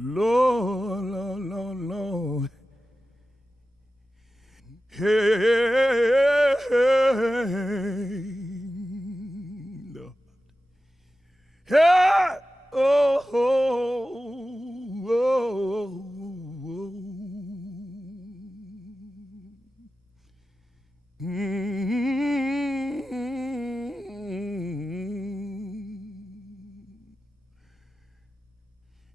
Lord, Lord, Lord, Lord. Hey, Lord. Hey, oh, oh, oh, oh.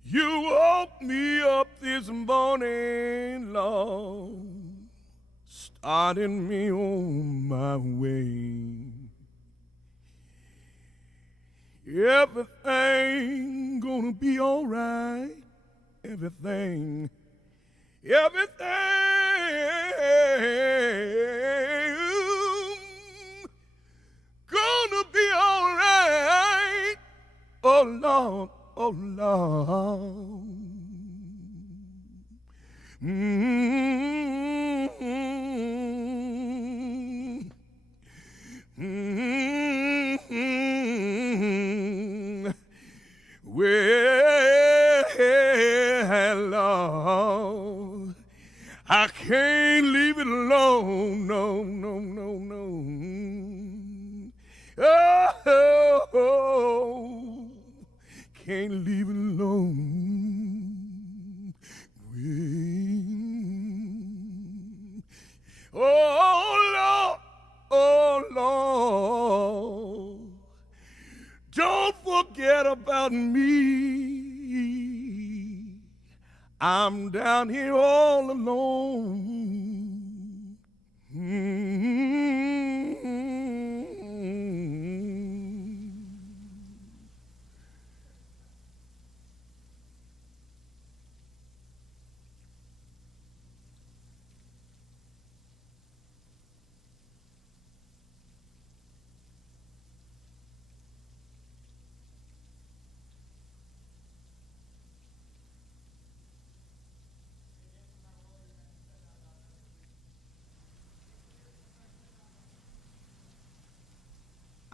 You woke me up this morning, Lord, starting me on my way. Everything gonna be all right. Everything gonna be all right. Oh Lord, oh Lord. Mm-hmm. Mm-hmm. Well, Lord, I can't leave it alone. No, no, no, no. Oh, can't leave it alone. Oh, Lord, oh, Lord, don't forget about me. I'm down here all alone.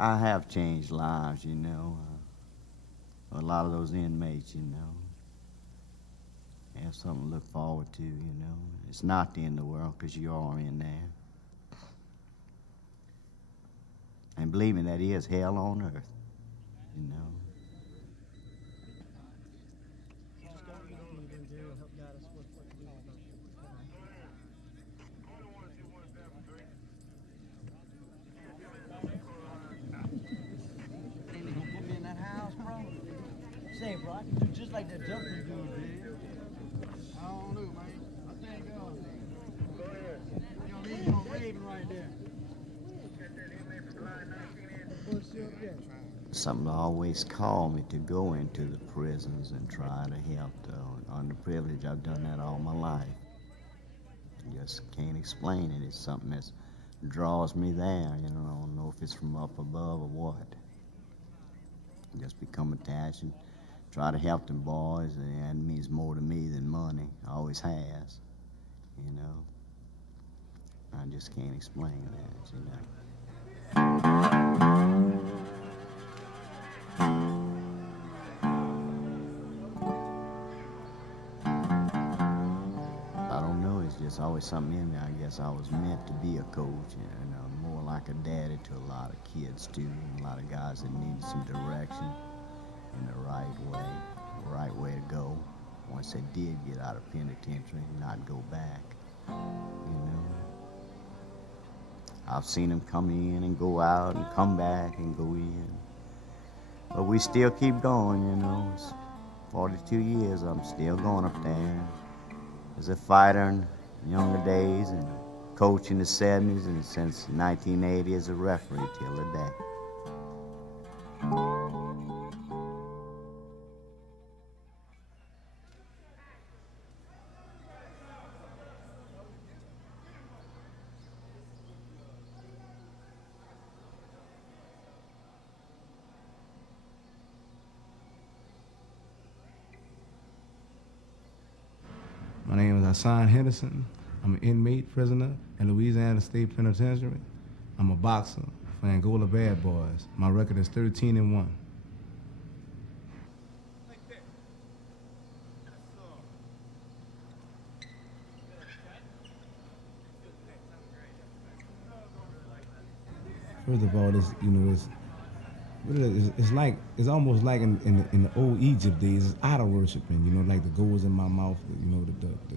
I have changed lives, you know. A lot of those inmates, you know. They have something to look forward to, you know. It's not the end of the world because you are in there. And believe me, that is hell on earth, you know. Say, bro, I can do just like that jumping dude did. I don't know, man. I think, go ahead. You know, leave your raving right there. Something always called me to go into the prisons and try to help the underprivileged. I've done that all my life. I just can't explain it. It's something that draws me there, you know. I don't know if it's from up above or what. I just become attached and try to help them boys, and it means more to me than money. Always has, you know. I just can't explain that, you know. I don't know, it's just always something in me. I guess I was meant to be a coach, you know, more like a daddy to a lot of kids too, and a lot of guys that needed some direction in the right way to go once they did get out of penitentiary and not go back, you know. I've seen them come in and go out and come back and go in, but we still keep going, you know. It's 42 years, I'm still going up there as a fighter in younger days and coach in the 70s, and since 1980 as a referee till today. My name is Hassan Henderson. I'm an inmate prisoner in Louisiana State Penitentiary. I'm a boxer for Angola Bad Boys. My record is 13-1. Like that. That's First of all, it's almost like in the old Egypt days, it's idol worshiping. Like the goals in my mouth.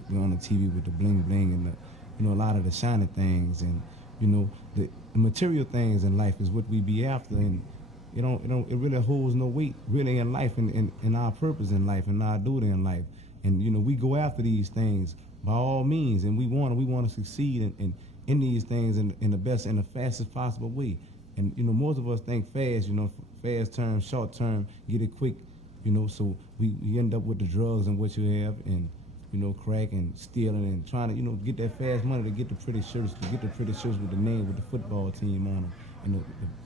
We're on the TV with the bling bling and a lot of the shiny things, and the material things in life is what we be after, and it really holds no weight really in life, and our purpose in life and our duty in life, and we go after these things by all means, and we want to succeed in these things in the best and the fastest possible way. And most of us think fast, fast term, short term, get it quick, so we end up with the drugs and what you have, and crack and stealing and trying to get that fast money to get the pretty shirts, with the name, with the football team on them, and the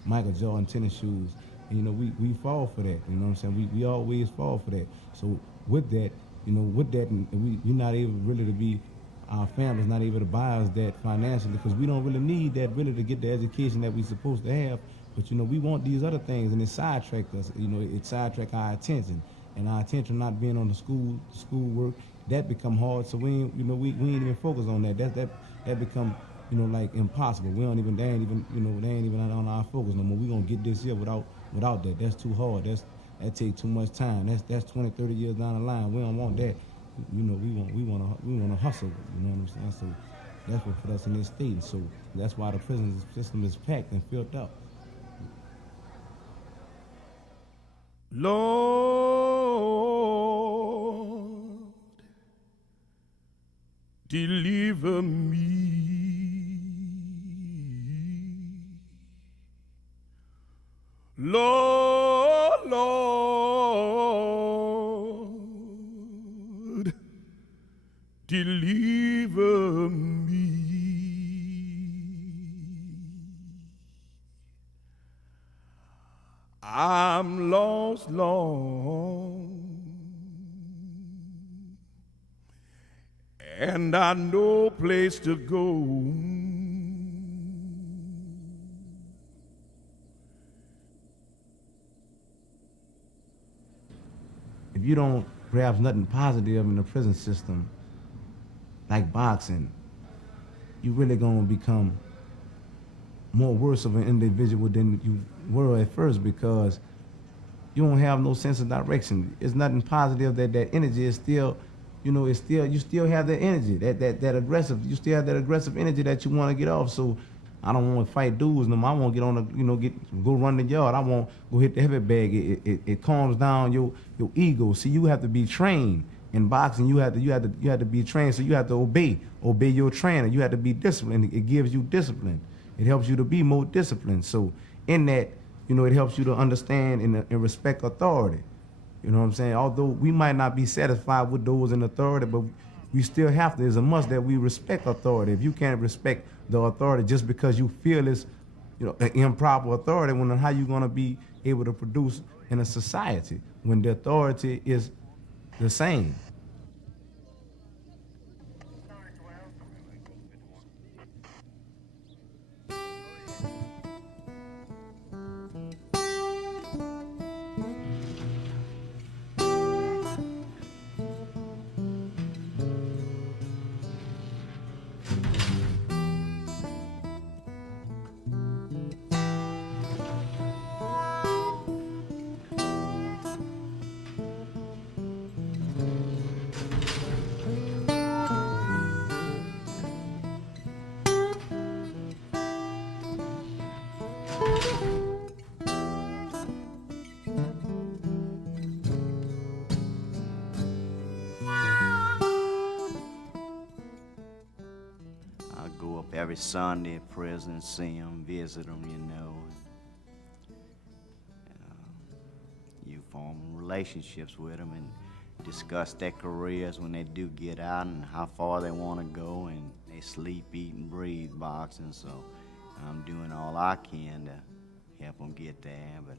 Michael Jordan tennis shoes. And we fall for that. You know what I'm saying? We always fall for that. So with that, and we're not able really to be, our family's not able to buy us that financially, because we don't really need that really to get the education that we're supposed to have. But we want these other things, and it sidetracked us. It sidetracked our attention, and our attention not being on the school work, that become hard. So we ain't even focus on that. That become like impossible. They ain't even on our focus no more. We gonna get this here without that. That's too hard. That take too much time. That's 20, 30 years down the line. We don't want that. We want to hustle. You know what I'm saying? So that's what put us in this state. So that's why the prison system is packed and filled up. Lord, deliver me. Lord, deliver me. I'm lost, Lord, and I know place to go. If you don't grasp nothing positive in the prison system, like boxing, you really gonna become more worse of an individual than you were at first, because you don't have no sense of direction. It's nothing positive. That energy is still, you still have that energy, that aggressive. You still have that aggressive energy that you want to get off. So I don't want to fight dudes no more. I want to get on the, go run the yard. I want go hit the heavy bag. It calms down your ego. See, you have to be trained in boxing. You have to be trained. So you have to obey your trainer. You have to be disciplined. It gives you discipline. It helps you to be more disciplined. So in that, it helps you to understand and respect authority. You know what I'm saying? Although we might not be satisfied with those in authority, but we still have to. It's a must that we respect authority. If you can't respect the authority just because you feel it's, an improper authority, then how you gonna be able to produce in a society when the authority is the same? Go up every Sunday at prison, see them, visit them, you form relationships with them and discuss their careers when they do get out and how far they want to go, and they sleep, eat, and breathe boxing, so I'm doing all I can to help them get there. But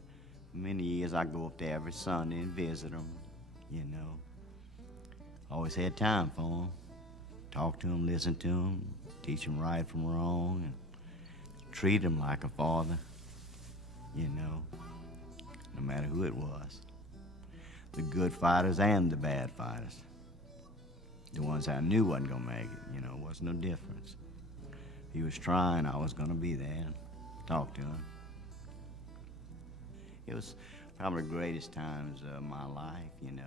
many years I go up there every Sunday and visit them, Always had time for them. Talk to them, listen to them, teach them right from wrong, and treat them like a father, no matter who it was. The good fighters and the bad fighters. The ones I knew wasn't gonna make it, wasn't no difference. He was trying, I was gonna be there and talk to him. It was probably the greatest times of my life, you know.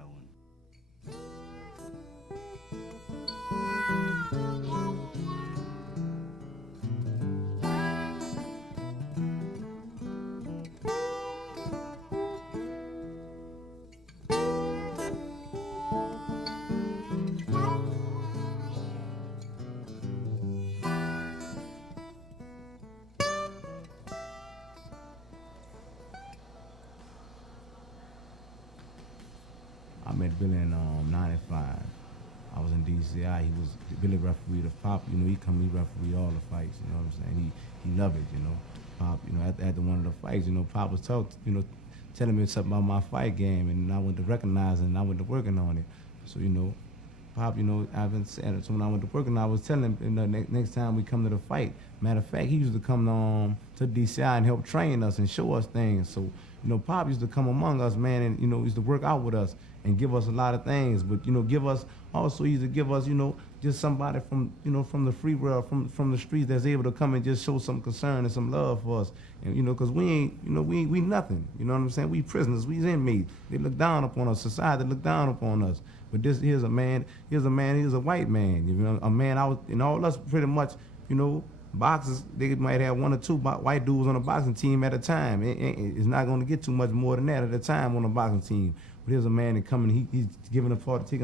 I met Billy in '95. I was in DCI. Billy refereed the Pop. You know, he refereed all the fights. You know what I'm saying? He loved it. You know, Pop. You know, after one of the fights, you know, Pop was telling me something about my fight game, and I went to recognizing, and I went to working on it. So you know, Pop, you know, I've been saying it. So when I went to working, I was telling him, you know, next time we come to the fight. Matter of fact, he used to come to DCI and help train us and show us things. So you know, Pop used to come among us, man, and you know, used to work out with us and give us a lot of things. But you know, he used to give us, you know, just somebody from, you know, from the free world, from the streets that's able to come and just show some concern and some love for us. And you know, cause we ain't, you know, we nothing. You know what I'm saying? We prisoners, we inmates. They look down upon us. Society look down upon us. But here's a white man. You know, a man out, and all us pretty much, you know, boxers, they might have one or two white dudes on a boxing team at a time. It's not going to get too much more than that at a time on a boxing team. But here's a man that coming, he's taking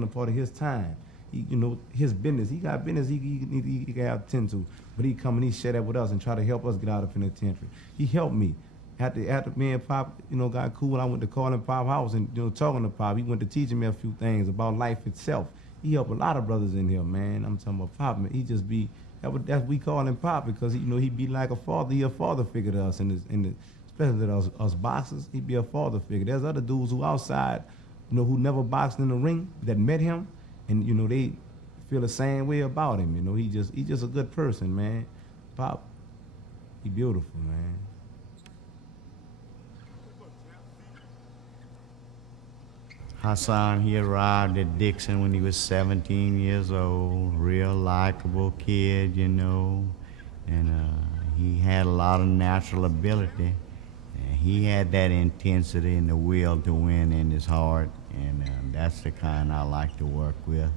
a part of his time. He, you know, his business. He got business he can have to tend to. But he come and he share that with us and try to help us get out of penitentiary. He helped me. After me and Pop, you know, got cool, I went to calling Pop house and, you know, talking to Pop. He went to teaching me a few things about life itself. He helped a lot of brothers in here, man. I'm talking about Pop, man. He just be, that's we call him Pop because, you know, he be like a father. He a father figure to us, especially to us boxers. He be a father figure. There's other dudes who outside, you know, who never boxed in the ring that met him, and, you know, they feel the same way about him. You know, he just a good person, man. Pop, he beautiful, man. Hassan, he arrived at Dixon when he was 17 years old, real likable kid, you know, and he had a lot of natural ability. And he had that intensity and the will to win in his heart, and that's the kind I like to work with,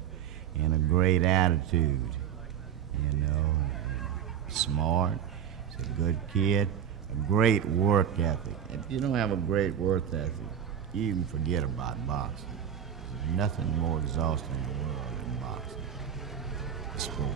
and a great attitude, you know, smart, he's a good kid, a great work ethic. If you don't have a great work ethic, you even forget about boxing. There's nothing more exhausting in the world than boxing. The sport.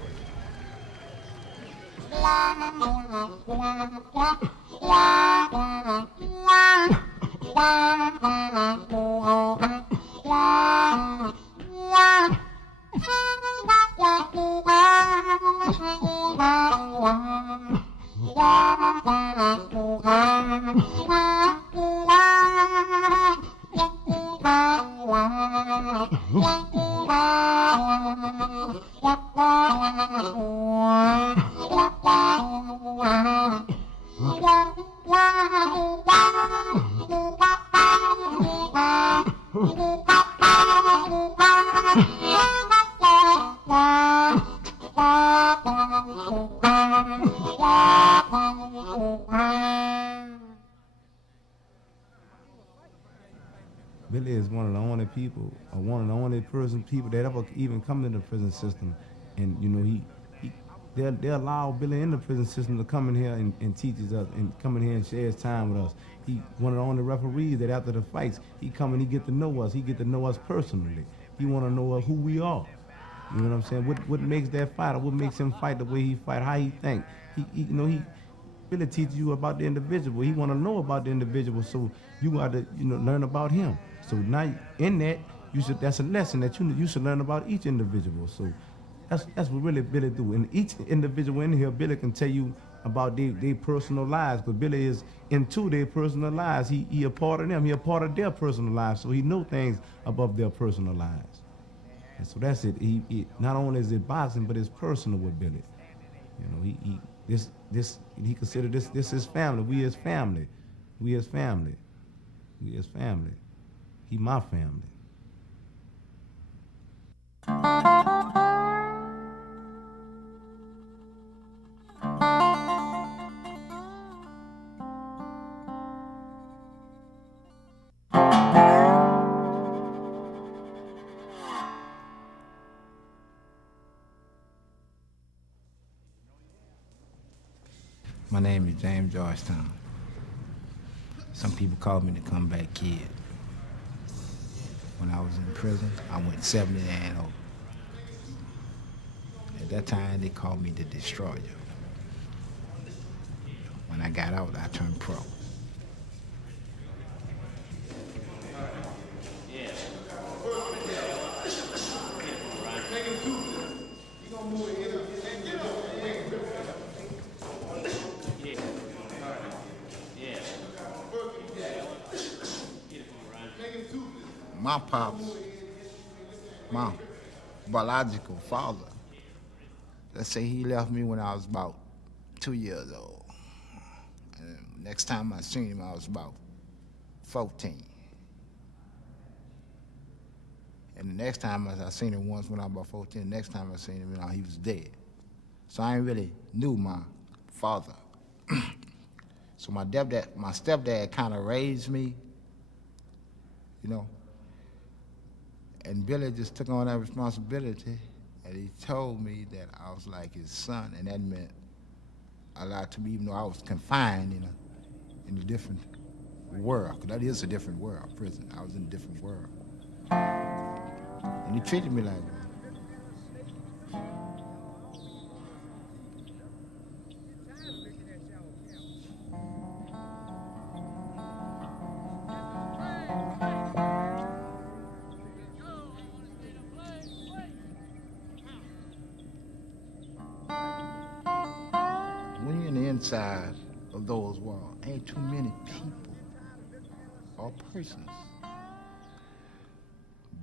Billy is one of the only people, or one of the only people that ever even come into the prison system, and you know they allow Billy in the prison system to come in here and teaches us, and come in here and share his time with us. He one of the only referees that after the fights he come and he get to know us. He get to know us personally. He want to know who we are. You know what I'm saying? What makes that fighter? What makes him fight the way he fight? How he think? He Billy teaches you about the individual. He want to know about the individual, so you got to learn about him. So now in that that's a lesson that you should learn about each individual. So that's what really Billy do. And each individual in here, Billy can tell you about their personal lives, because Billy is into their personal lives. He a part of them. He a part of their personal lives. So he know things above their personal lives. And so that's it. He not only is it boxing, but it's personal with Billy. You know, he consider this his family. We his family. We his family. We his family. He my family. at James Georgetown. Some people called me the comeback kid. When I was in prison, I went 70-0. At that time, they called me the Destroyer. When I got out, I turned pro. My pops, my biological father, let's say he left me when I was about 2 years old. And next time I seen him, I was about 14. And the next time I seen him once when I was about 14, the next time I seen him, he was dead. So I ain't really knew my father. So my stepdad kind of raised me, And Billy just took on that responsibility, and he told me that I was like his son, and that meant a lot to me, even though I was confined in a different world. 'Cause that is a different world, prison. I was in a different world. And he treated me like that. When you're in the inside of those walls, ain't too many people or persons,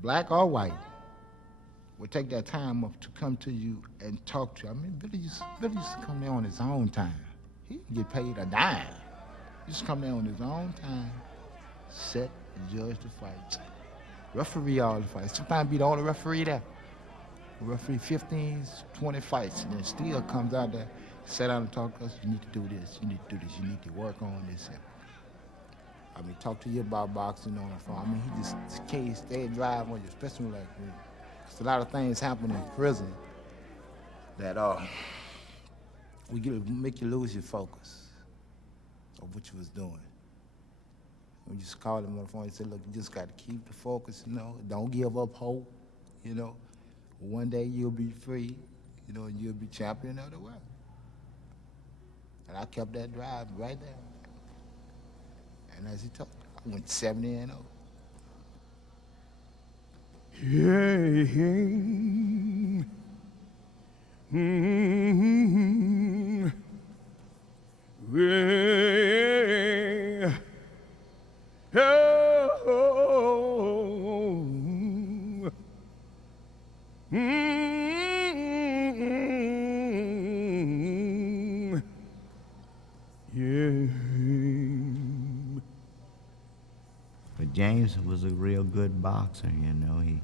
black or white, would take that time up to come to you and talk to you. I mean, Billy used to come there on his own time. He didn't get paid a dime. He just come there on his own time, sit and judge the fights, referee all the fights. Sometimes be the only referee there. Referee 15, 20 fights, and then still comes out there, sit down and talk to us. You need to do this, you need to do this, you need to work on this. I mean, talk to you about boxing on the phone. I mean, he just can't stay and drive on you, especially like when a lot of things happen in prison that make you lose your focus of what you was doing. We just called him on the phone and said, look, you just got to keep the focus, don't give up hope, One day you'll be free, and you'll be champion of the world. And I kept that drive right there. And as he told me, I went 70-0. Yeah. Mm-hmm. Yeah. Oh. Mm-hmm. Yeah. But James was a real good boxer, He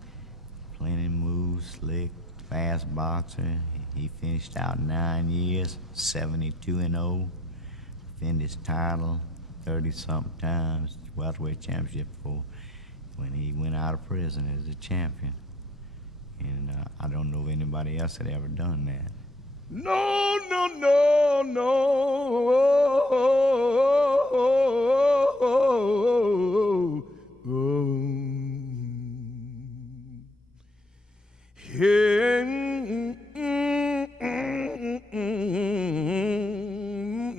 plenty moves, slick, fast boxer. He finished out 9 years, 72-0. Defended his title 30-something times, welterweight championship when he went out of prison as a champion. And I don't know if anybody else had ever done that. No, no, no, no. Yeah.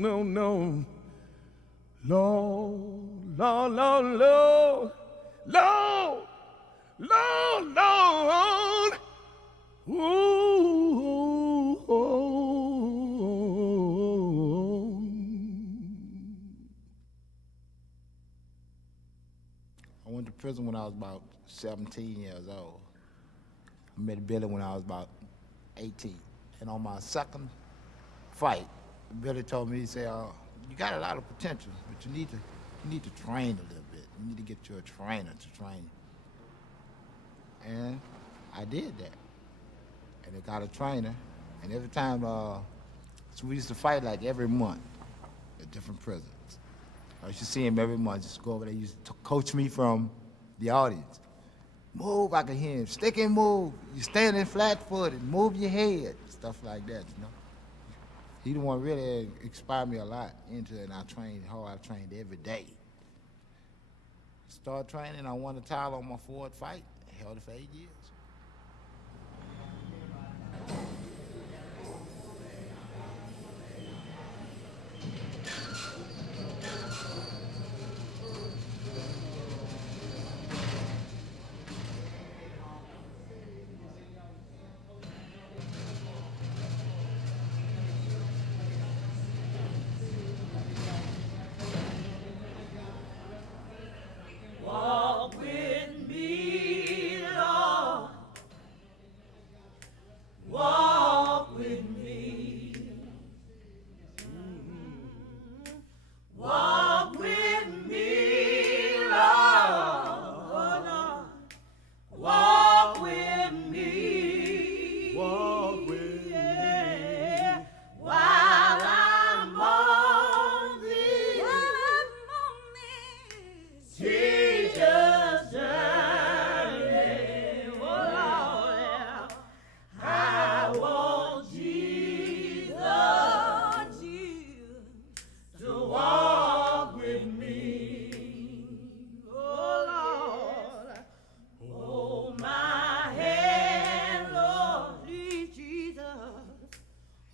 No, no. Lord, Lord, Lord, Lord, Lord, Lord, Lord. Ooh. I went to prison when I was about 17 years old. I met Billy when I was about 18. And on my second fight, Billy told me, he said, you got a lot of potential, but you need to train a little bit. You need to get you a trainer to train you. And I did that. And I got a trainer. And every time, so we used to fight like every month at different prisons. I used to see him every month, just go over there. He used to coach me from the audience. Move, I could hear him. Stick and move. You standing flat-footed. Move your head. Stuff like that, He the one really inspired me a lot into it, and I trained hard. I trained every day. Started training, I won the title on my fourth fight. Held it for 8 years. Walk with me, Lord. Walk with me. Walk with me, Lord. Walk with me. Walk with me. Yeah. While I'm on this. Jesus journey, oh Lord, I want Jesus to walk with me, oh Lord. Hold my hand, Lord, please, Jesus.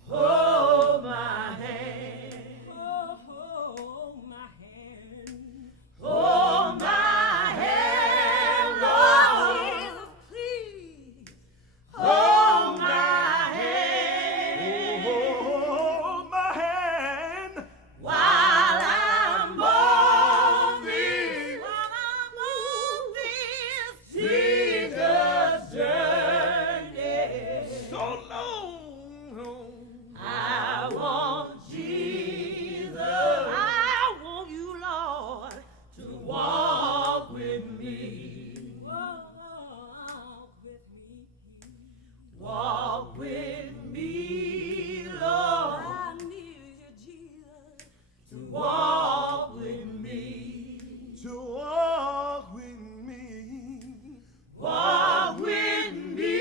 Hold my hand. Oh, hold my hand. Hold my hand, Lord. Please. Hold my hand. Hold my hand. While I'm on this. Jesus journey. So long. I want Jesus. I want you, Lord, to walk with me. Walk with me. Walk with me, Lord. I need you, Jesus, to walk with me. To walk with me. Walk with me,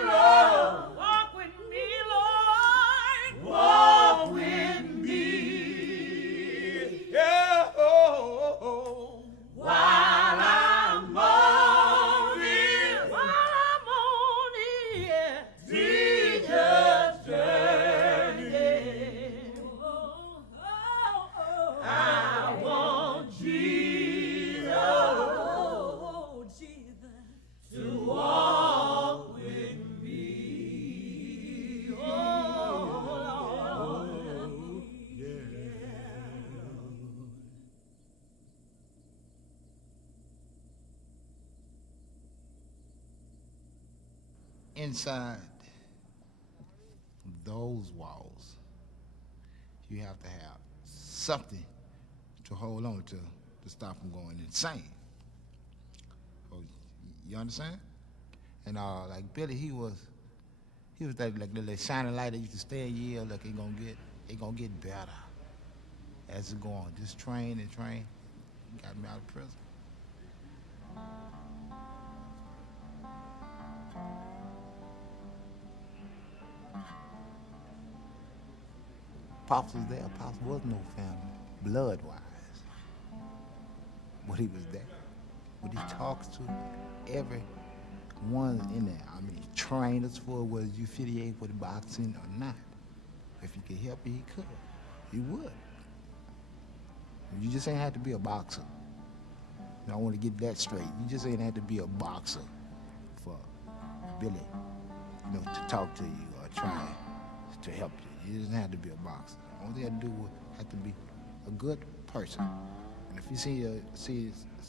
Lord. Walk with me, Lord. Walk with me. Yeah. Oh. While I'm on this. While I'm on it. Jesus journey. I want Jesus. Oh, Jesus. To walk with me. Oh, Lord. Inside those walls, you have to have something to hold on to stop from going insane. Oh, you understand? And like Billy, he was that like the shining light that used to stay a year. Look, it gonna get better as it go on. Just train and train. Got me out of prison. Pops was there. Pops was no family, blood-wise. But he was there. But he talks to everyone in there. I mean, he trained us for whether you affiliate with boxing or not. If he could help you, he could. He would. You just ain't have to be a boxer. And I want to get that straight. You just ain't have to be a boxer for Billy, to talk to you or try to help you. You doesn't have to be a boxer. All you have to do was have to be a good person. And if you see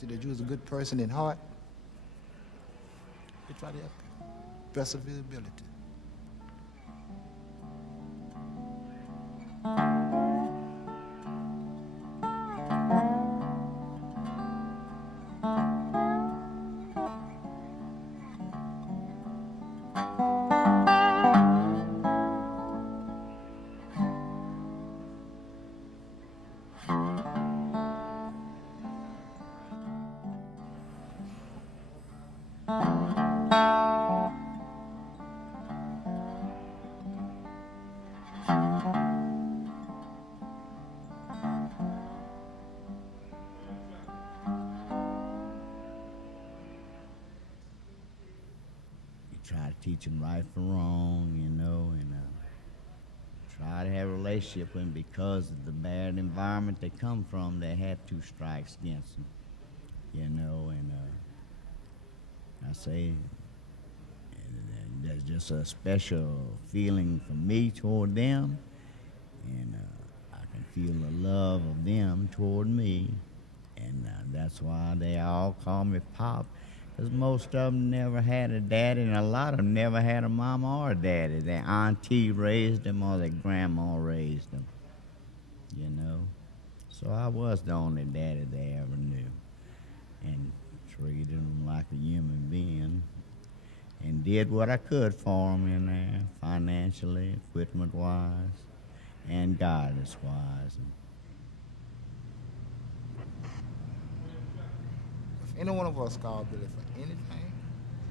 that you was a good person in heart, he try to help you. Best of his ability. try to teach them right from wrong, you know, and try to have a relationship with them because of the bad environment they come from. They have two strikes against them, you know, and I say there's just a special feeling for me toward them, and I can feel the love of them toward me, and that's why they all call me Pop, because most of them never had a daddy, and a lot of them never had a mama or a daddy. Their auntie raised them or their grandma raised them, you know. So I was the only daddy they ever knew, and treated them like a human being, and did what I could for them in there, financially, equipment-wise, and guidance-wise. If any one of us called Billy for anything,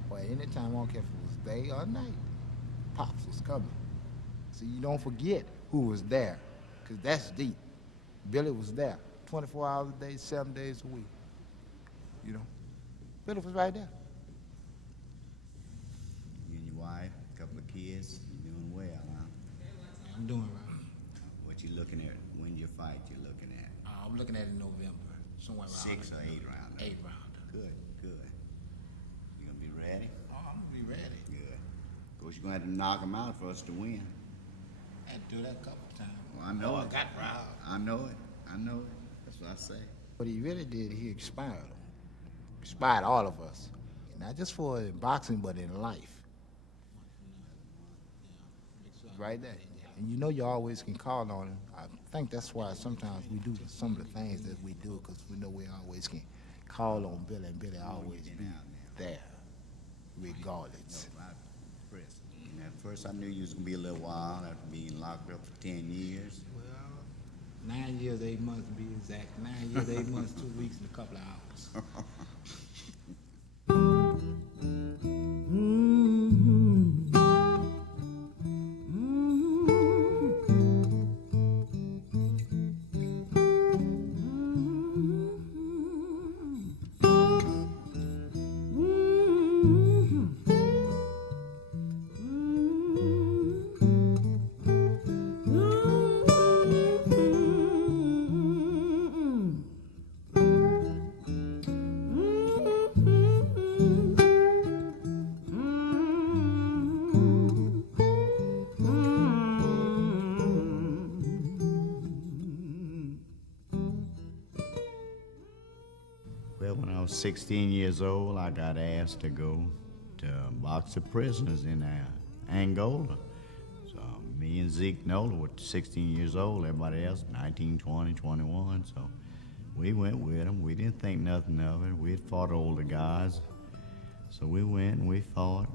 or any time, I don't care if it was day or night, Pops was coming. So you don't forget who was there, because that's deep. Billy was there, 24 hours a day, 7 days a week. You know, Billy was right there. You and your wife, a couple of kids, you're doing well, huh? I'm doing right. What you looking at? When's your fight you're looking at? I'm looking at it in November, somewhere around 6 or 8 round? 8 round. Good, good. You gonna be ready? Oh, I'm gonna be ready. Good. Of course, you're gonna have to knock them out for us to win. I had to do that a couple of times. Well, I know I it. got proud. I know it. I know it. That's what I say. What he really did, he inspired them. Inspired all of us. Not just for in boxing, but in life. Right there. And you know you always can call on him. I think that's why sometimes we do some of the things that we do, because we know we always can call on Billy, and Billy always be there, regardless. No, right. Chris. You know, at first I knew you was gonna be a little while after being locked up for 10 years. Well, 9 years, 8 months to be exact. 9 years, 8 months, 2 weeks, and a couple of hours. Well, when I was 16 years old, I got asked to go to box the prisoners in Angola. So me and Zeke Nola were 16 years old, everybody else 19, 20, 21. So we went with them. We didn't think nothing of it. We had fought older guys. So we went and we fought,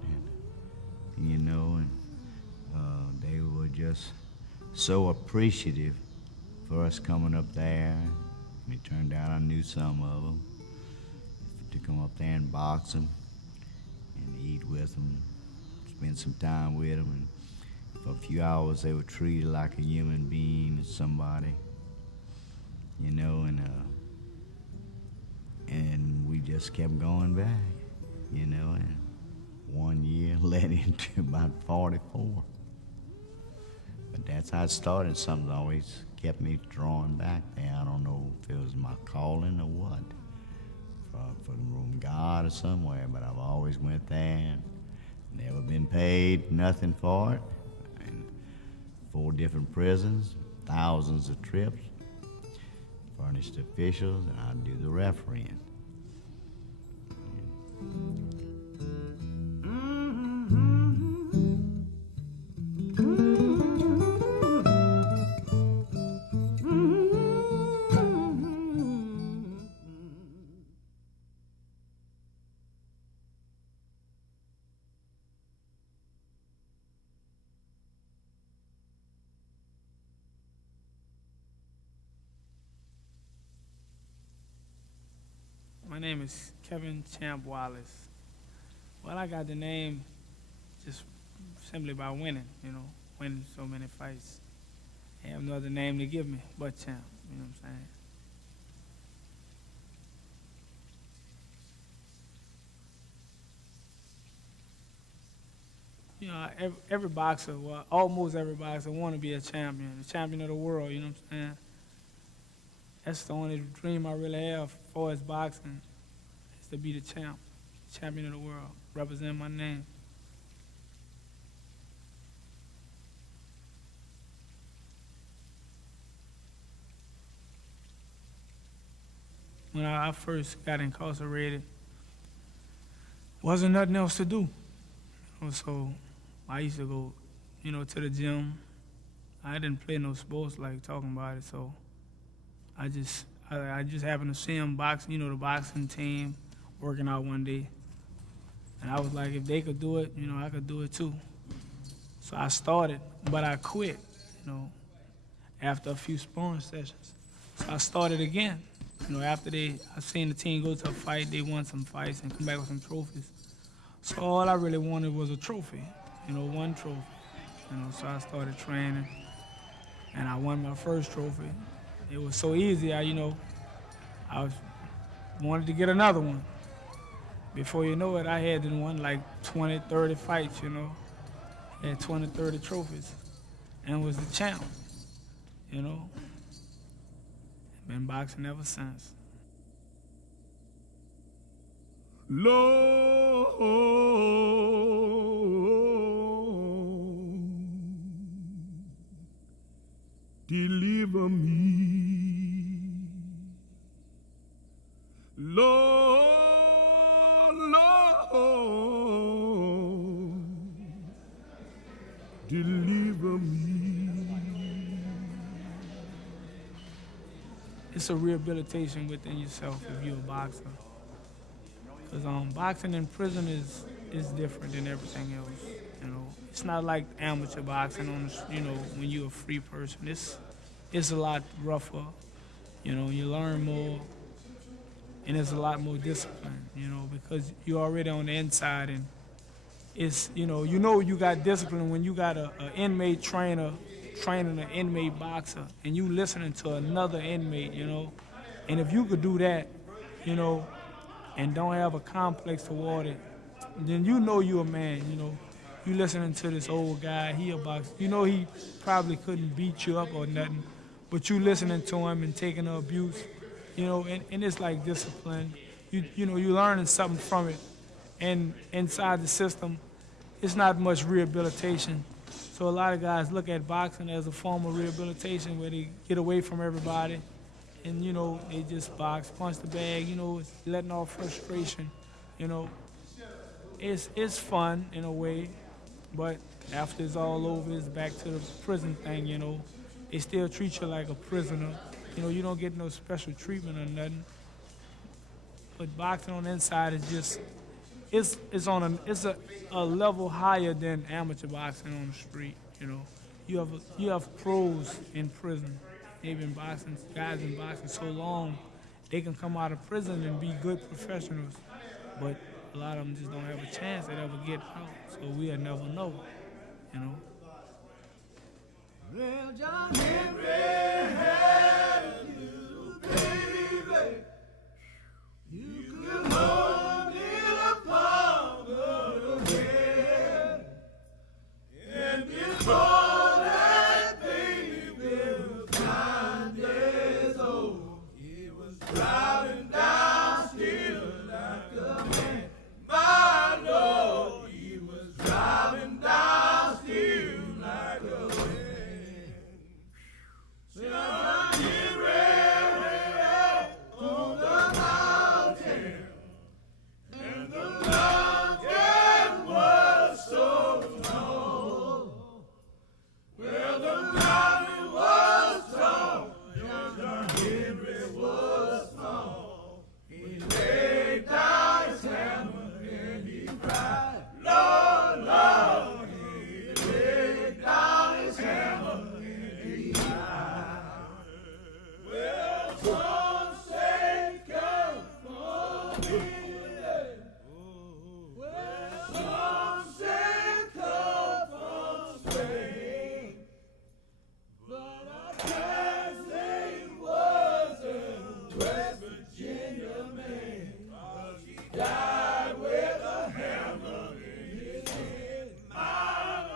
and you know, and they were just so appreciative for us coming up there. It turned out I knew some of them, to come up there and box them and eat with them, spend some time with them, and for a few hours they were treated like a human being and somebody, you know, and we just kept going back, you know, and 1 year led into about 44. But that's how it started. Something always kept me drawing back there. I don't know if it was my calling or what, from God or somewhere, but I've always went there and never been paid nothing for it. And 4 different prisons, thousands of trips, furnished officials, and I do the refereeing. My name is Kevin Champ Wallace. Well, I got the name just simply by winning, you know, winning so many fights. I have no other name to give me but Champ, you know what I'm saying? every boxer, well, almost every boxer want to be a champion of the world, you know what I'm saying? That's the only dream I really have as far as boxing, is to be the champion of the world, represent my name. When I first got incarcerated, wasn't nothing else to do. You know, so I used to go, to the gym. I didn't play no sports like talking about it, so I just happened to see them boxing, the boxing team working out one day. And I was like, if they could do it, I could do it too. So I started, but I quit, after a few sparring sessions. So I started again. After I seen the team go to a fight, they won some fights and come back with some trophies. So all I really wanted was a trophy, one trophy. So I started training, and I won my first trophy. It was so easy, I wanted to get another one. Before you know it, I had won like 20, 30 fights, had 20, 30 trophies, and was the champ, Been boxing ever since. Lord, deliver me. Lord, deliver me. It's a rehabilitation within yourself if you're a boxer. Because boxing in prison is different than everything else. It's not like amateur boxing when you're a free person. It's a lot rougher. You learn more, and it's a lot more discipline. Because you're already on the inside, and it's you got discipline when you got an inmate trainer training an inmate boxer, and you listening to another inmate, and if you could do that, and don't have a complex toward it, then you're a man, You listening to this old guy, he a boxer. He probably couldn't beat you up or nothing, but you listening to him and taking the abuse, and it's like discipline. You learning something from it, and inside the system, it's not much rehabilitation. So a lot of guys look at boxing as a form of rehabilitation where they get away from everybody and, they just box, punch the bag, it's letting off frustration, It's fun in a way, but after it's all over, it's back to the prison thing, They still treat you like a prisoner. You don't get no special treatment or nothing. But boxing on the inside is just, it's a level higher than amateur boxing on the street. You have pros in prison. They've been boxing, guys been boxing so long, they can come out of prison and be good professionals. But a lot of them just don't have a chance at ever get out. So we'll never know. Well, John Henry had a little baby. You could hold it upon the head. And before that baby was 9 days old, he was driving down still like a man. My Lord, he was driving down still like a man. John Henry on the mountain, and the mountain was so tall. Well, the mountain was tall, John Henry was small. He laid down his hammer and he cried, Lord, Lord. He laid down his hammer and he cried. Well, some say come for me. Well, some say come from Spain. But I can't say he was a West Virginia man, 'cause he died with a hammer in his head. My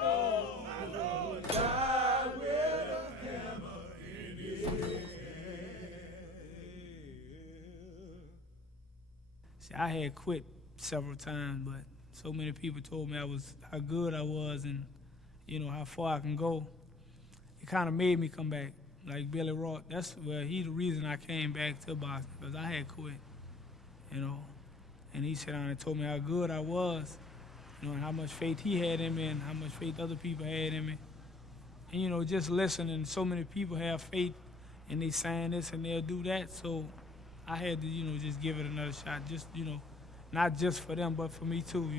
had quit several times, but so many people told me how good I was and, how far I can go. It kind of made me come back. Like Billy Roth, he's the reason I came back to boxing, because I had quit, And he sat down and told me how good I was, and how much faith he had in me and how much faith other people had in me. And, just listening, so many people have faith and they saying this and they'll do that. So I had to, just give it another shot. Just, not just for them, but for me too,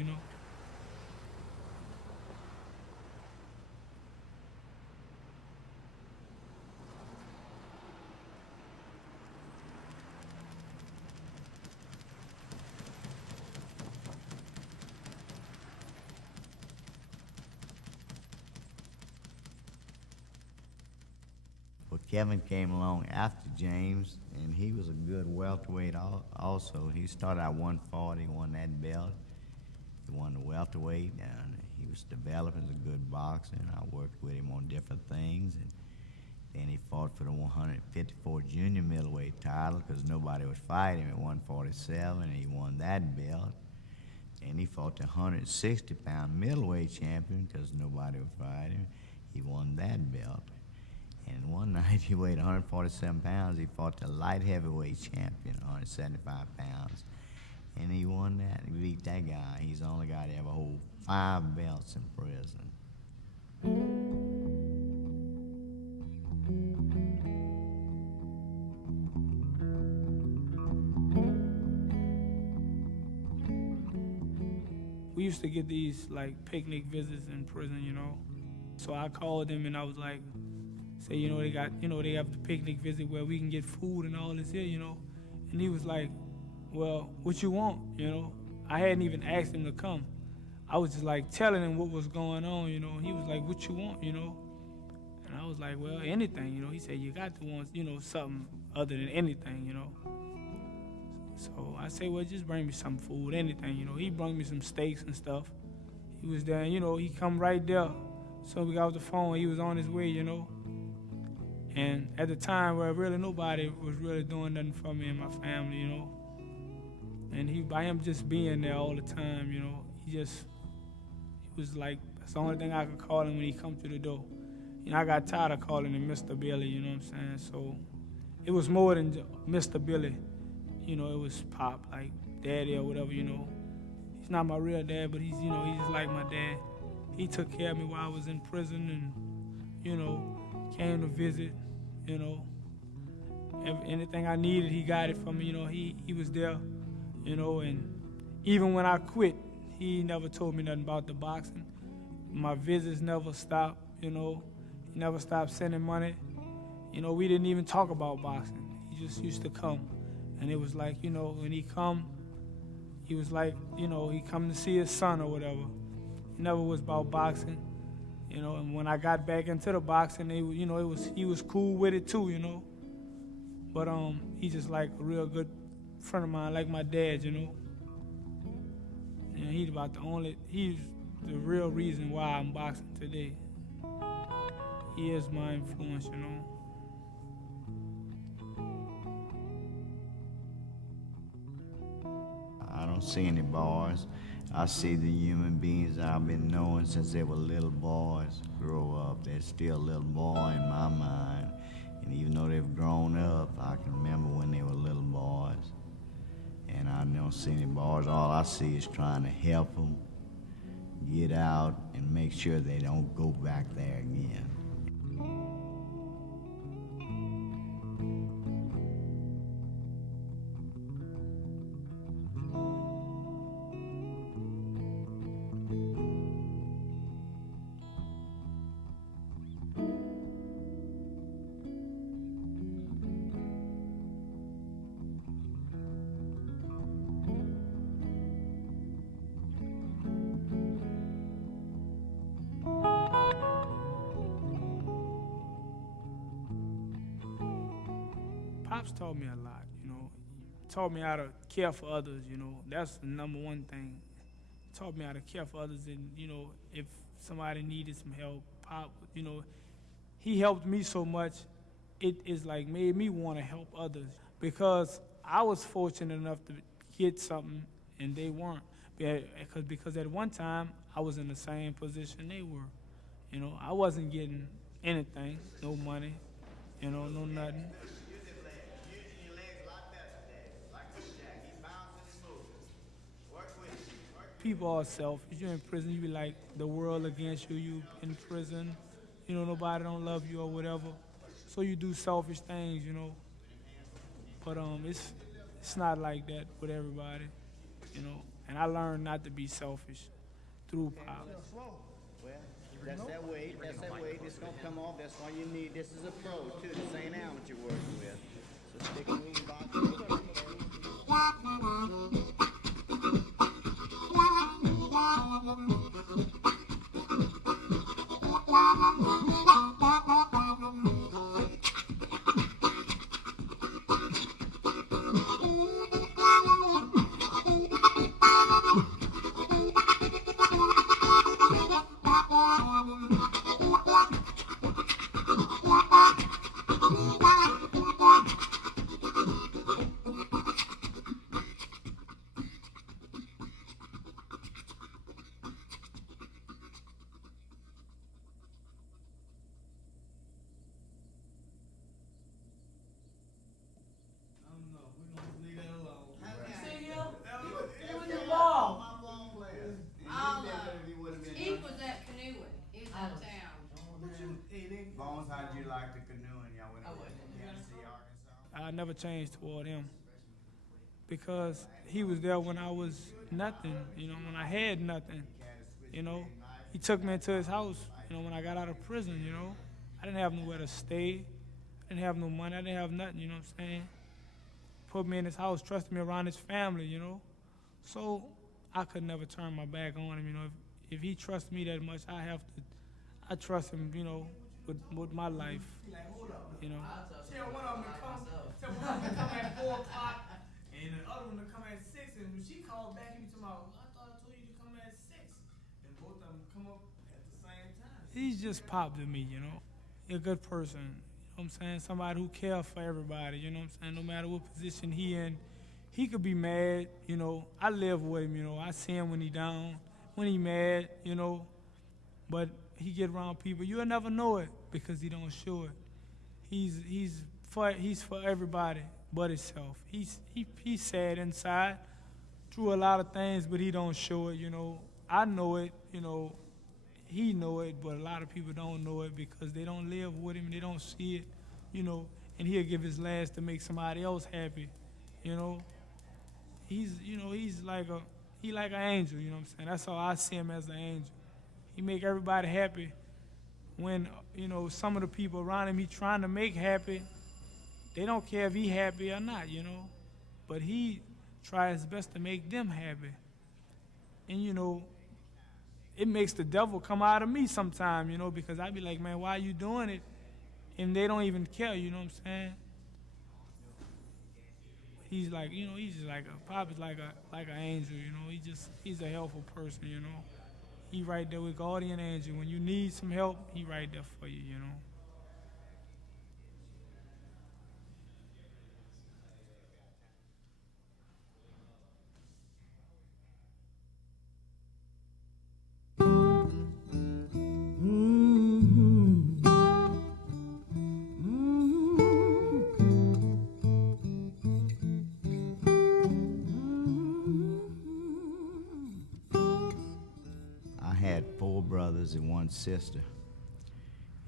Well, Kevin came along after James, and he was a good welterweight also. He started at 140, won that belt. He won the welterweight, and he was developing as a good boxer, and I worked with him on different things. And then he fought for the 154 junior middleweight title because nobody was fighting him at 147, and he won that belt. And he fought the 160-pound middleweight champion because nobody was fighting him. He won that belt. And one night he weighed 147 pounds. He fought the light heavyweight champion, 175 pounds. And he won that. He beat that guy. He's the only guy to ever hold 5 belts in prison. We used to get these like picnic visits in prison, So I called them and I was like, say, they have the picnic visit where we can get food and all this here, And he was like, well, what you want, I hadn't even asked him to come. I was just like telling him what was going on, He was like, what you want, And I was like, well, anything, He said, you got to want, something other than anything, So I said, well, just bring me some food, anything, He brought me some steaks and stuff. He was there, he come right there. So we got off the phone, he was on his way, And at the time where really nobody was really doing nothing for me and my family, And by him just being there all the time, he was like, that's the only thing I could call him when he come through the door. I got tired of calling him Mr. Billy, you know what I'm saying? So it was more than Mr. Billy. It was Pop, like Daddy or whatever, He's not my real dad, but he's just like my dad. He took care of me while I was in prison and, came to visit, anything I needed, he got it for me, he was there, and even when I quit, he never told me nothing about the boxing. My visits never stopped, he never stopped sending money. We didn't even talk about boxing. He just used to come, and it was like, when he come, he was like, he come to see his son or whatever. It never was about boxing. And when I got back into the boxing, he was cool with it too, But he's just like a real good friend of mine, like my dad, And he's the real reason why I'm boxing today. He is my influence, I don't see any bars. I see the human beings that I've been knowing since they were little boys grow up. They're still a little boy in my mind. And even though they've grown up, I can remember when they were little boys. And I don't see any bars. All I see is trying to help them get out and make sure they don't go back there again. Pops taught me a lot, Taught me how to care for others, That's the number one thing. Taught me how to care for others, and, if somebody needed some help, Pop, he helped me so much, it is like made me want to help others, because I was fortunate enough to get something, and they weren't. Because at one time, I was in the same position they were. You know, I wasn't getting anything, no money, you know, no nothing. People are selfish. You're in prison, you be like the world against you. You in prison, you know, nobody don't love you or whatever. So you do selfish things, you know. But it's not like that with everybody, you know. And I learned not to be selfish through Pop. Well, that's that weight. That's that weight. It's gonna come off. That's why you need. This is a pro too. This ain't amateur working with. So stick a moving He was at canoeing. He was out of town. Bones, how'd you like the canoeing? Y'all went over to Kansas City, Arkansas? I never changed toward him because he was there when I was nothing, you know, when I had nothing, you know. He took me into his house, you know, when I got out of prison, you know. I didn't have nowhere to stay. I didn't have no money. I didn't have nothing, you know what I'm saying? Put me in his house, trusted me around his family, you know. So I could never turn my back on him, you know. If he trusts me that much, I trust him, you know, with my life, you know. Tell one of them to come at 4 o'clock, and the other one to come at 6. And when she called back, he was talking about, I thought I told you to come at 6. And both of them come up at the same time. He's just Pop to me, you know. He's a good person, you know what I'm saying? Somebody who cares for everybody, you know what I'm saying? No matter what position he in, he could be mad, you know. I live with him, you know. I see him when he down, when he mad, you know. But he get around people, you'll never know it because he don't show it. He's for everybody but himself. He's sad inside, through a lot of things, but he don't show it, you know. I know it, you know. He know it, but a lot of people don't know it because they don't live with him, they don't see it, you know. And he'll give his last to make somebody else happy, you know. He's like an angel, you know what I'm saying? That's how I see him, as an angel. He make everybody happy. When, you know, some of the people around him he trying to make happy, they don't care if he happy or not, you know. But he tries his best to make them happy. And, you know, it makes the devil come out of me sometime, you know, because I be like, man, why are you doing it? And they don't even care, you know what I'm saying? He's like, you know, he's just like Pop is like an angel, you know. He's a helpful person, you know. He right there with guardian angel. When you need some help, he right there for you, you know. I had 4 brothers and 1 sister.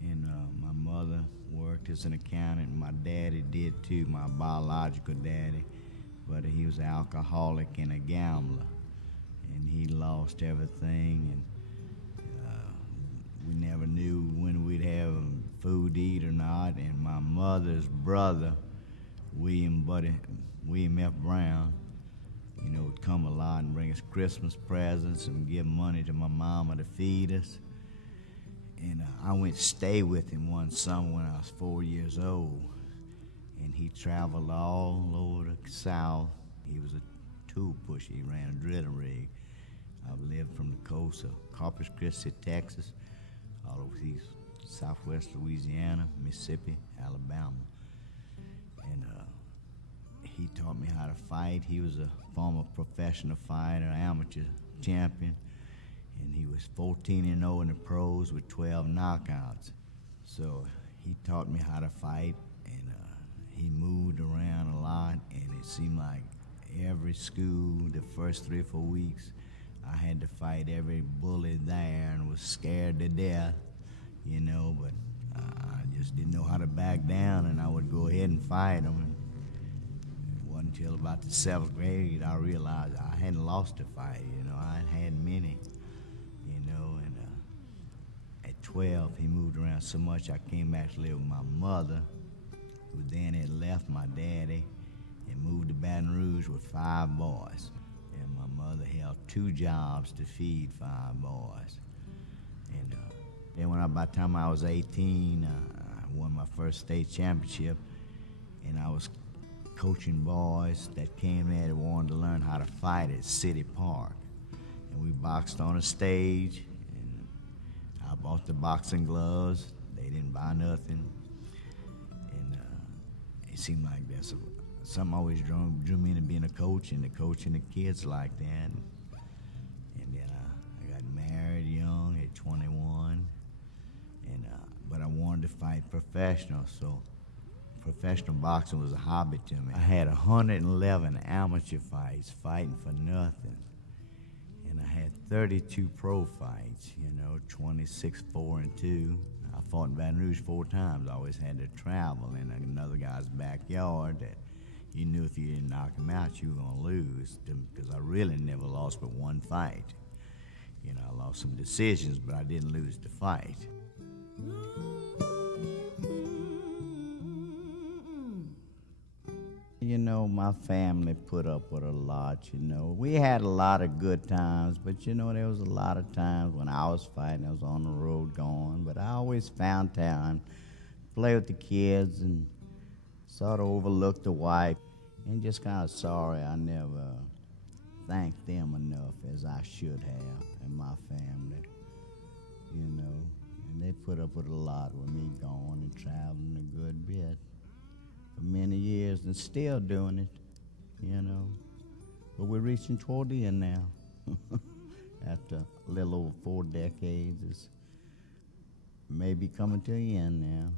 And my mother worked as an accountant, and my daddy did too, my biological daddy. But he was an alcoholic and a gambler. And he lost everything, and we never knew when we'd have food to eat or not. And my mother's brother, William F. Brown, you know, would come a lot and bring us Christmas presents and give money to my mama to feed us. And I went to stay with him one summer when I was 4 years old. And he traveled all over the South. He was a tool pusher. He ran a drilling rig. I've lived from the coast of Corpus Christi, Texas, all over southwest Louisiana, Mississippi, Alabama. And he taught me how to fight. He was a former professional fighter, amateur champion, and he was 14-0 in the pros with 12 knockouts. So he taught me how to fight, and he moved around a lot, and it seemed like every school, the first 3 or 4 weeks, I had to fight every bully there and was scared to death, you know, but I just didn't know how to back down, and I would go ahead and fight them. And it wasn't until about the 7th grade I realized I hadn't lost a fight, you know. I had many, you know, and at 12 he moved around so much I came back to live with my mother, who then had left my daddy and moved to Baton Rouge with 5 boys. And my mother held 2 jobs to feed 5 boys. And then by the time I was 18, I won my first state championship, and I was coaching boys that came there that wanted to learn how to fight at City Park. And we boxed on a stage, and I bought the boxing gloves. They didn't buy nothing. And it seemed like something always drew me into being a coach, and the coaching the kids like that. And then I got married young at 21, but I wanted to fight professional, so professional boxing was a hobby to me. I had 111 amateur fights fighting for nothing, and I had 32 pro fights, you know, 26, 4, and 2. I fought in Baton Rouge 4 times. I always had to travel in another guy's backyard that you knew if you didn't knock him out, you were going to lose, because I really never lost but 1 fight. You know, I lost some decisions, but I didn't lose the fight. You know, my family put up with a lot, you know. We had a lot of good times, but, you know, there was a lot of times when I was fighting, I was on the road going, but I always found time to play with the kids and sort of overlooked the wife, and just kind of sorry I never thanked them enough as I should have, and my family, you know. And they put up with a lot with me going and traveling a good bit for many years and still doing it, you know. But we're reaching toward the end now. After a little over 4 decades, it's maybe coming to the end now.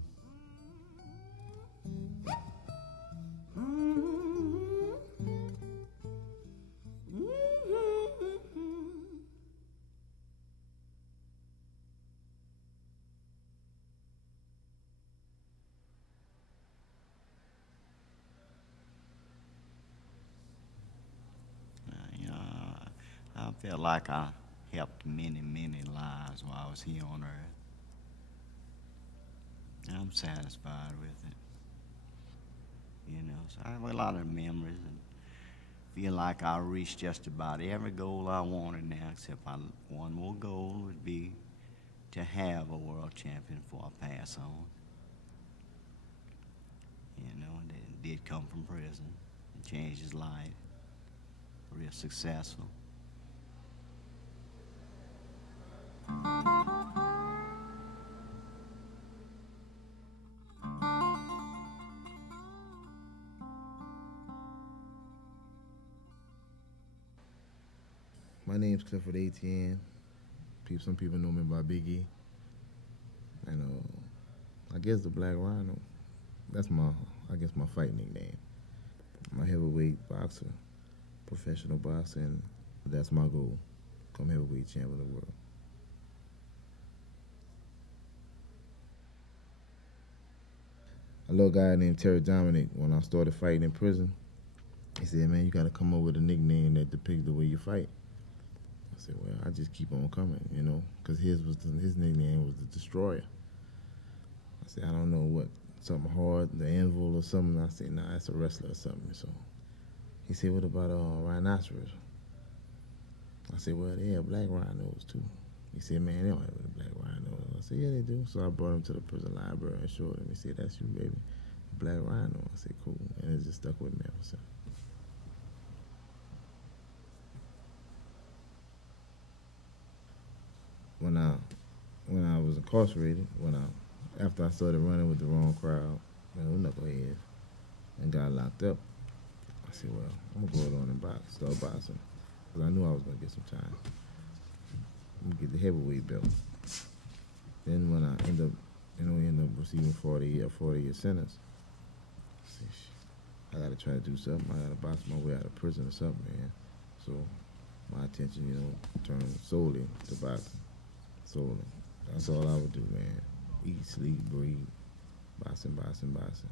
I feel like I helped many, many lives while I was here on earth. And I'm satisfied with it. You know, so I have a lot of memories and feel like I reached just about every goal I wanted now, except one more goal would be to have a world champion before I pass on. You know, and it did come from prison and changed his life. Real successful. My name's Clifford ATN. Some people know me by Biggie. And I guess the Black Rhino. That's my fight nickname. I'm a heavyweight boxer, professional boxer, and that's my goal. Become heavyweight champion of the world. A little guy named Terry Dominic, when I started fighting in prison, he said, man, you got to come up with a nickname that depicts the way you fight. I said, well, I just keep on coming, you know, because his nickname was the Destroyer. I said, I don't know what, something hard, the Anvil or something. I said, nah, that's a wrestler or something. So he said, what about rhinoceros? I said, well, they have black rhinos too. He said, man, they don't have any black rhinos. I said, yeah, they do. So I brought him to the prison library and showed him. He said, that's you, baby, black rhino. I said, cool. And it just stuck with me ever since. When I was incarcerated, after I started running with the wrong crowd, knuckleheads, and got locked up, I said, well, I'm gonna go on and start boxing, because I knew I was gonna get some time. I'm gonna get the heavyweight belt. Then when I end up receiving 40-year sentence, I said, I gotta try to do something. I gotta box my way out of prison or something, man. So my attention, turned solely to boxing. Solely. That's all I would do, man. Eat, sleep, breathe, boxing, boxing, boxing.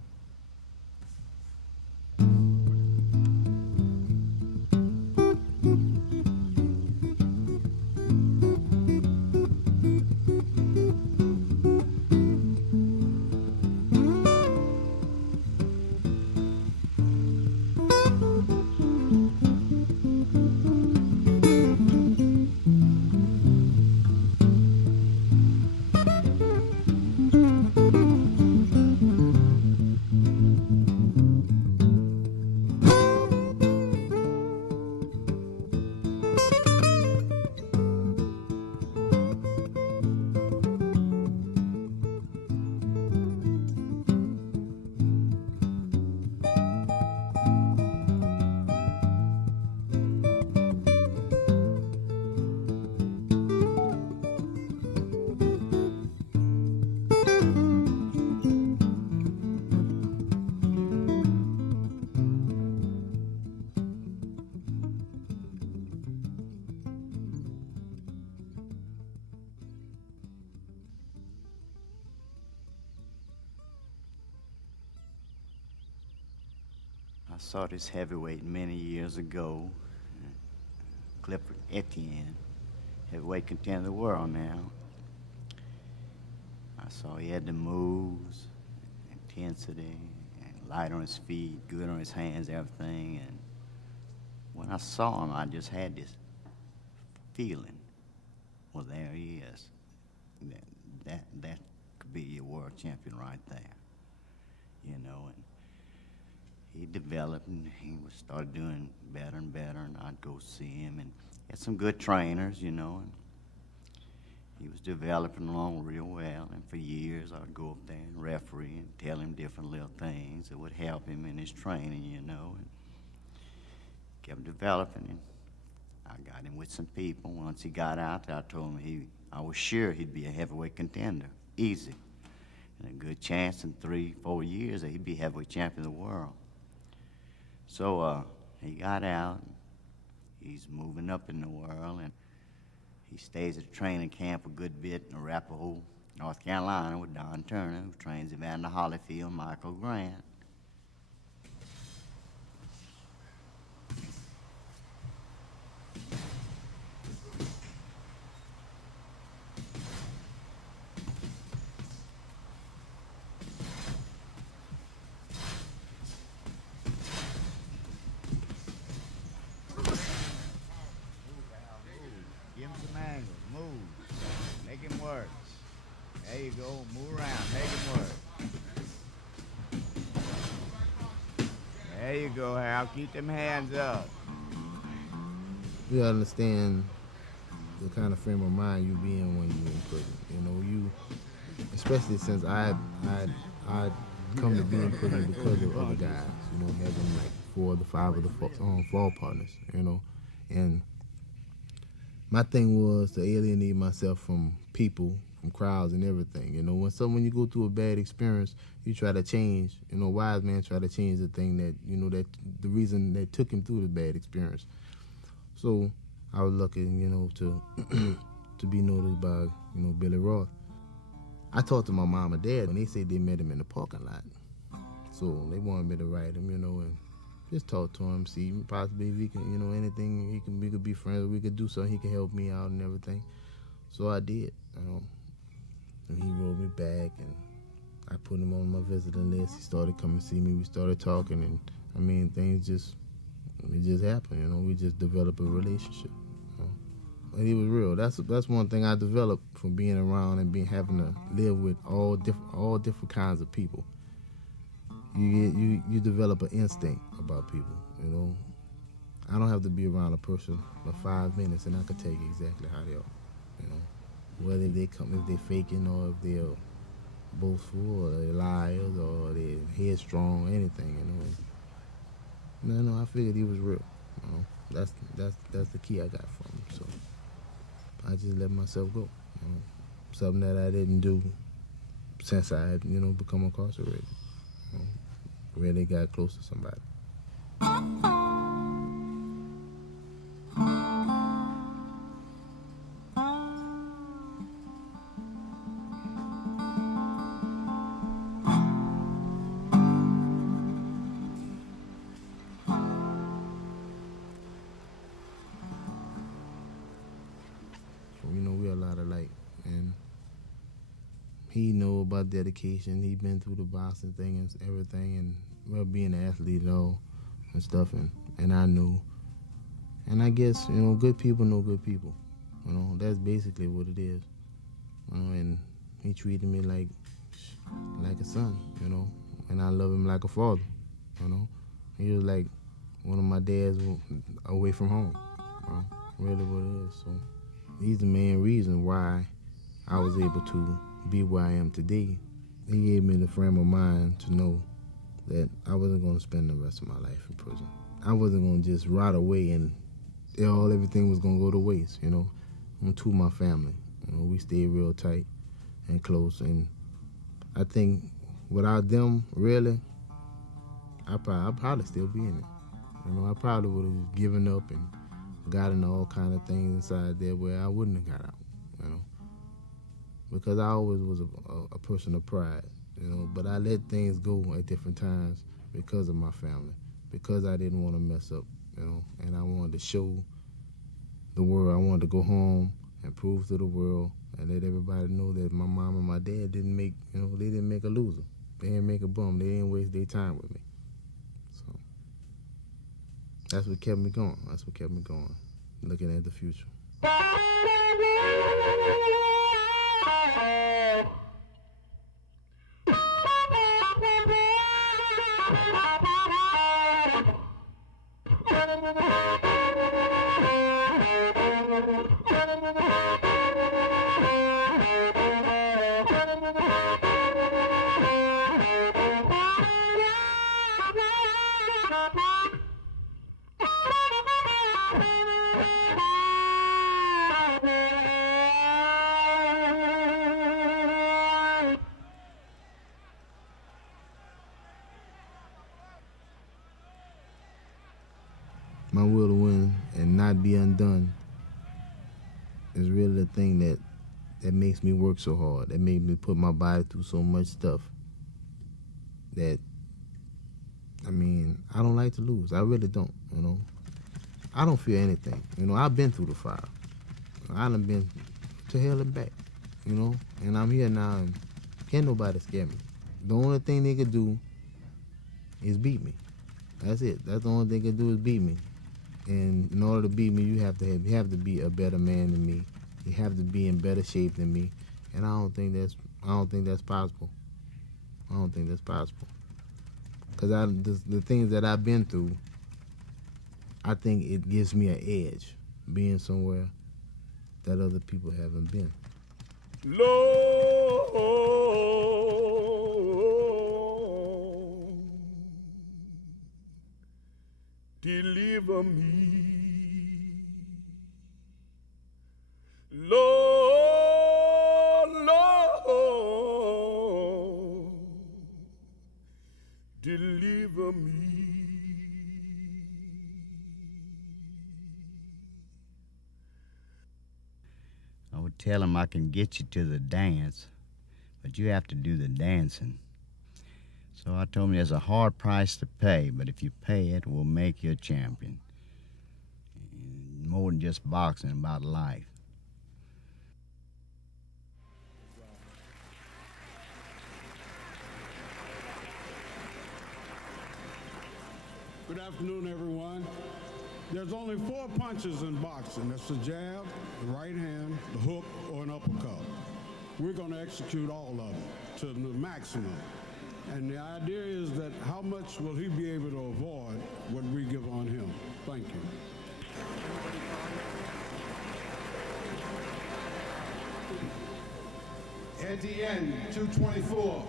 I saw this heavyweight many years ago, Clifford Etienne, heavyweight contender of the world now. I saw he had the moves, intensity, and light on his feet, good on his hands, everything. And when I saw him, I just had this feeling, well, there he is. That could be your world champion right there, And he developed, and he started doing better and better, and I'd go see him, and he had some good trainers, and he was developing along real well, and for years I'd go up there and referee and tell him different little things that would help him in his training, and kept developing, and I got him with some people. Once he got out there, I told him I was sure he'd be a heavyweight contender, easy, and a good chance in 3-4 years that he'd be heavyweight champion of the world. So he got out, he's moving up in the world, and he stays at the training camp a good bit in Arapahoe, North Carolina, with Don Turner, who trains Evander Holyfield, Michael Grant. There you go, move around, make it work. There you go, Hal, keep them hands up. You understand the kind of frame of mind you be in when you're in prison. Especially since I'd come to be in prison because of other guys, having like 4 to 5 of the fall partners, and my thing was to alienate myself from people, from crowds and everything. When you go through a bad experience, you try to change. Wise man try to change the thing that that the reason that took him through the bad experience. So I was lucky, to to be noticed by Billy Roth. I talked to my mom and dad, and they said they met him in the parking lot. So they wanted me to write him, and just talk to him, see possibly if he can, anything we could be friends, we could do something, he could help me out and everything. So I did. And he wrote me back, and I put him on my visiting list. He started coming to see me. We started talking, and things just happened. We just developed a relationship. And he was real. That's one thing I developed from being around and having to live with all different kinds of people. You develop an instinct about people. I don't have to be around a person for 5 minutes, and I could tell you exactly how they are. Whether if they're faking, or if they're boastful, or they're liars, or they're headstrong, anything. No, I figured he was real. You know, that's the key I got from him. So I just let myself go. You know, something that I didn't do since I had, become incarcerated. You know, really got close to somebody. We're a lot alike, and he know about dedication. He been through the boxing thing and everything, and well, being an athlete and all and stuff, and I knew. And I guess, good people know good people. That's basically what it is. And he treated me like a son, and I love him like a father, He was like one of my dads away from home, really what it is. So he's the main reason why I was able to be where I am today. He gave me the frame of mind to know that I wasn't going to spend the rest of my life in prison. I wasn't going to just rot away and everything was going to go to waste, I'm to my family. We stayed real tight and close, and I think without them, really, I'd probably still be in it. I probably would have given up and got into all kind of things inside there where I wouldn't have got out, because I always was a person of pride, but I let things go at different times because of my family, because I didn't want to mess up, and I wanted to show the world. I wanted to go home and prove to the world and let everybody know that my mom and my dad didn't make, they didn't make a loser. They didn't make a bum. They didn't waste their time with me. So that's what kept me going. That's what kept me going, looking at the future. My will to win and not be undone is really the thing that makes me work so hard, that made me put my body through so much stuff that, I don't like to lose. I really don't, I don't fear anything. I've been through the fire. I done been to hell and back, and I'm here now, and can't nobody scare me. The only thing they could do is beat me. That's it. That's the only thing they can do is beat me. And in order to beat me, you have to be a better man than me. You have to be in better shape than me. And I don't think that's possible. I don't think that's possible. Because the things that I've been through, I think it gives me an edge, being somewhere that other people haven't been. Lord, deliver me. Lord, Lord, deliver me. I would tell him I can get you to the dance, but you have to do the dancing. So I told him there's a hard price to pay, but if you pay it, we'll make you a champion. More than just boxing, about life. Good afternoon, everyone. There's only 4 punches in boxing. That's the jab, the right hand, the hook, or an uppercut. We're going to execute all of them to the maximum. And the idea is that how much will he be able to avoid what we give on him? Thank you. At the end, 224.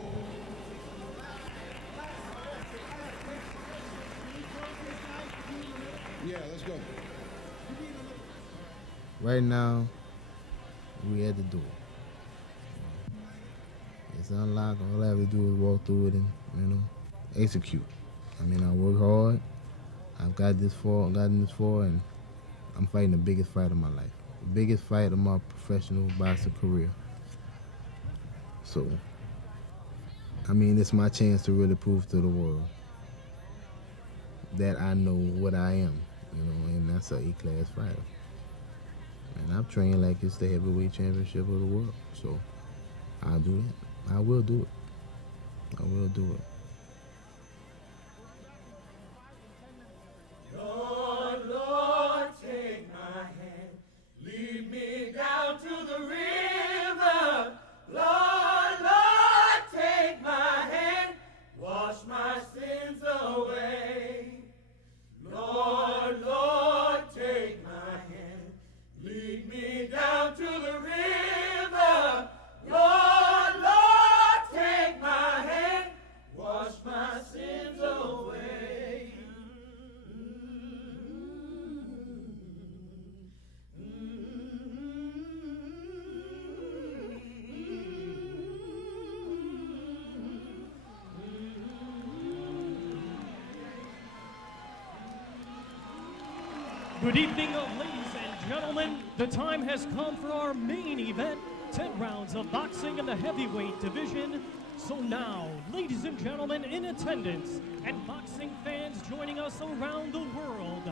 Yeah, let's go. Right now, we at the door. It's unlocked. All I have to do is walk through it and, execute. I mean, I work hard. I've gotten this far, and I'm fighting the biggest fight of my life. The biggest fight of my professional boxing career. So, I mean, it's my chance to really prove to the world that I know what I am, and that's an E-class fighter. And I've trained like it's the heavyweight championship of the world. So, I'll do that. I will do it. I will do it. Lord, Lord, take my hand, lead me down to the river. Lord, Lord, take my hand, wash my sins away. Lord, Lord, take my hand, lead me down to the river. Lord, Lord, take my hand, wash my sins away. Good evening, ladies and gentlemen. The time has come for our main event, 10 rounds of boxing in the heavyweight division. So now, ladies and gentlemen in attendance and boxing fans joining us around the world,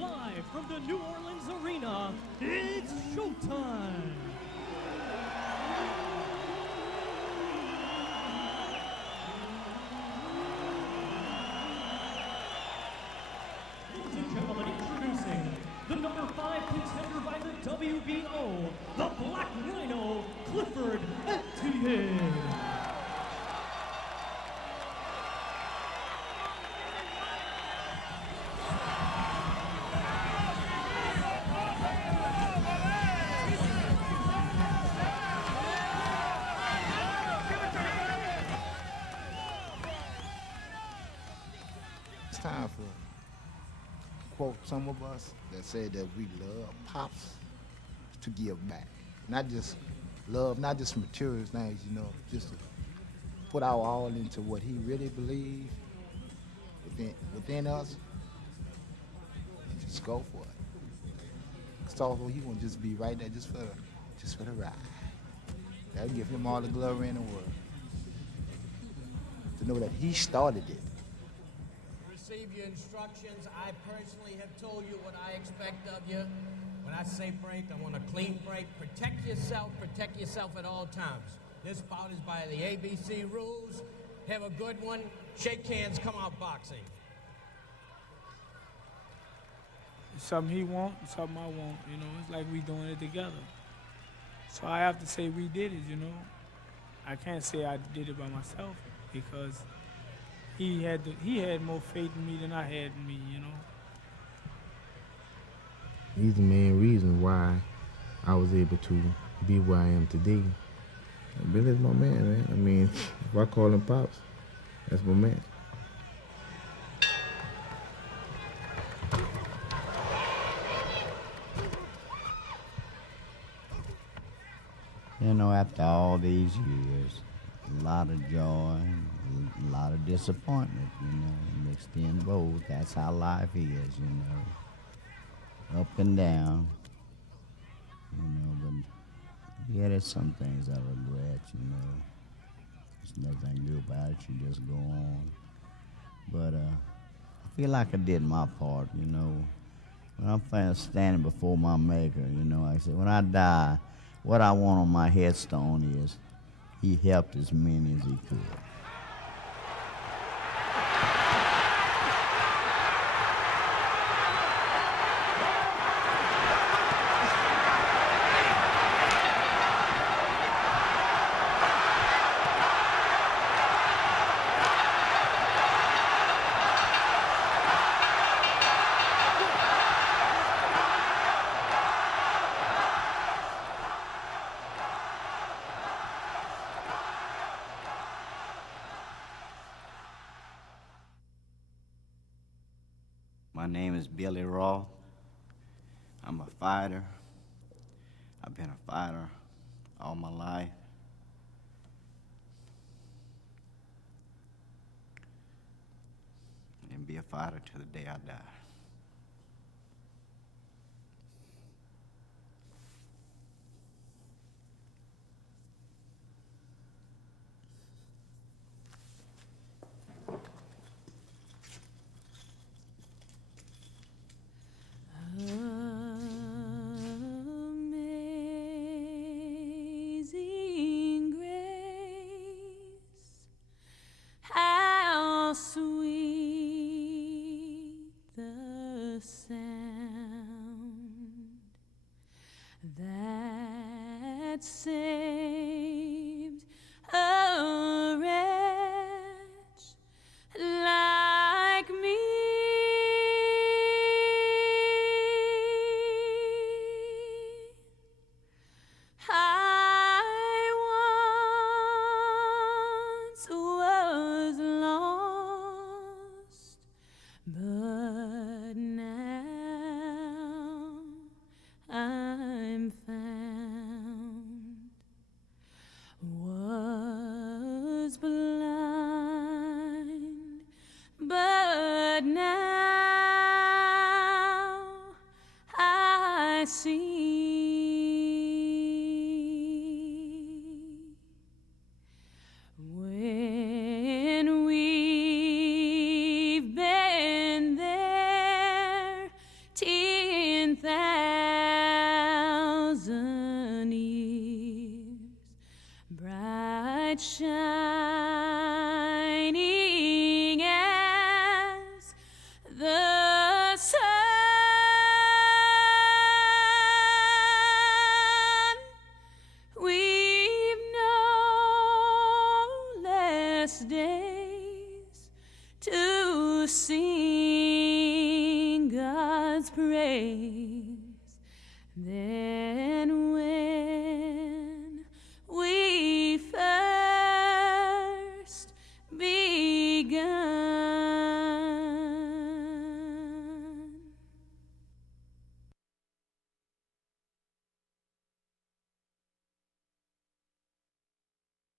live from the New Orleans Arena, it's showtime. Ladies and gentlemen, introducing the number 5 contender by the WBO, the Black Rhino, Clifford Etienne. It's time for, quote, some of us that said that we love Pops to give back. Not just love, not just material things, just to put our all into what he really believed within us and just go for it. Because although he won't just be right there just for the ride. That'll give him all the glory in the world. To know that he started it. Receive your instructions. I personally have told you what I expect of you. When I say break, I want a clean break. Protect yourself at all times. This bout is by the ABC rules. Have a good one. Shake hands, come out boxing. It's something he wants, something I want, It's like we doing it together. So I have to say we did it, I can't say I did it by myself because he had more faith in me than I had in me, He's the main reason why I was able to be where I am today. Billy's my man. I mean, if I call him Pops, that's my man. After all these years, a lot of joy, a lot of disappointment, mixed in both. That's how life is, up and down, but yeah, there's some things I regret, There's nothing to do about it, you just go on. But I feel like I did my part, When I'm standing before my maker, I said, when I die, what I want on my headstone is he helped as many as he could. My name is Billy Raw. I'm a fighter. I've been a fighter all my life. And be a fighter till the day I die. Amazing grace, how sweet the sound that saved a wretch like me. I once was lost, but now I'm found. Was blind, but now I see. When we've been there 10,000 years, bright shine.